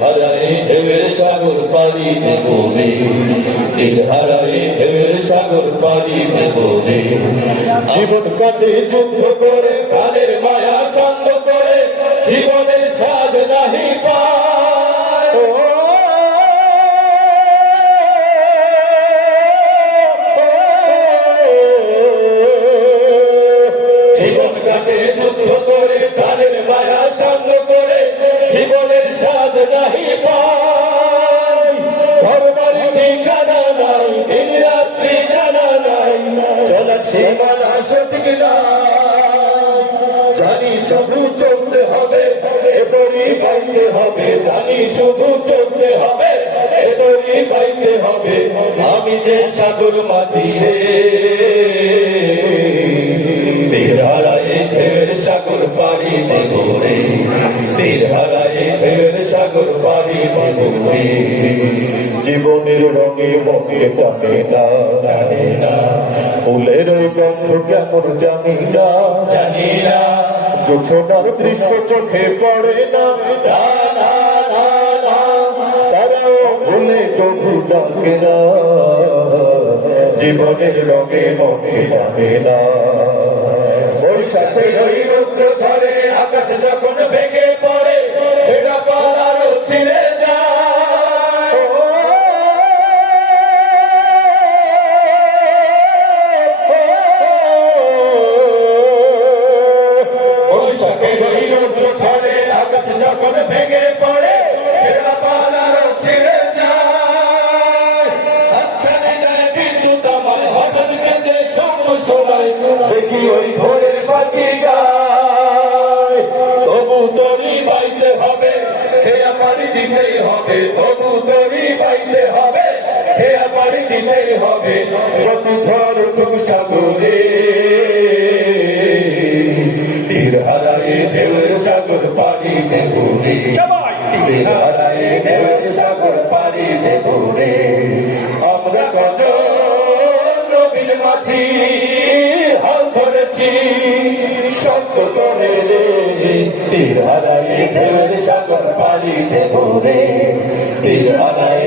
হারায় ঢেউয়ের সাগর পাড়ি দেব রে, হারায় ঢেউয়ের সাগর পাড়ি দেব রে। জীবন কাটে যুদ্ধ করে, প্রাণের মায়া শান্ত করে, জীবনের স্বাদ নাহি পায়। জীবন কাটে যুদ্ধ করে, প্রাণের মায়া শান্ত করে, জীবনের স্বাদ নাহি পায়। ঘর বাড়ি ঠিকানা নাই, দিন রাত্রি জানা নাই, চলার সীমানা সঠিক নাই। জানি শুধু চলতে হবে, এতরি বাইতে হবে, জানি শুধু চলতে হবে, এতরি বাইতে হবে। আমি যে সাগর মাঝি রে, তীর হারায় ঢেউয়ের সাগর পাড়ি দেব রে, তীর হারায় ঢেউয়ের সাগর পাড়ি দেব রে। জীবনের রঙে মনে টানে না, টানে না, ফুলের গন্ধ কেমন জানি না, জানি না, জোছনার দৃশ্য চোখে পড়ে না, না, না, না, না, তারাও ভুলে কবু ডাকে না। জীবনের রঙে মনে টানে না। বৈশাখের ওই রৌদ্র ঝরে, আকাশ যখন ভেঙে পড়ে, ছেঁড়া পালারও ছিঁড়ে যায়। বৈশাখের ওই রৌদ্র ঝরে, আকাশ যখন ভেঙে পড়ে, ছেঁড়া পালারও ছিঁড়ে যায়। আচ্ছা নেয় বিদ্যুৎ আমার হঠাৎ কেঁদে শোনায়, দেখি ওই ভোরের পাখি গায়। তবু তরি বাইতে হবে, খেয়া পাড়ি দিতেই হবে, তবু তরি বাইতে হবে, খেয়া পাড়ি দিতেই হবে। যত ঝড় উঠুক সাগরে, তীর হারায় ঢেউয়ের সাগর পাড়ি দেব রে, তীর হারায় ঢেউয়ের সাগর পাড়ি দেব রে। আমরা কত নবীন মাঝি হাল ধরেছি সত্য করে রে, তীর হারায় ঢেউয়ের সাগর পাড়ি দেব রে, তীর হারায়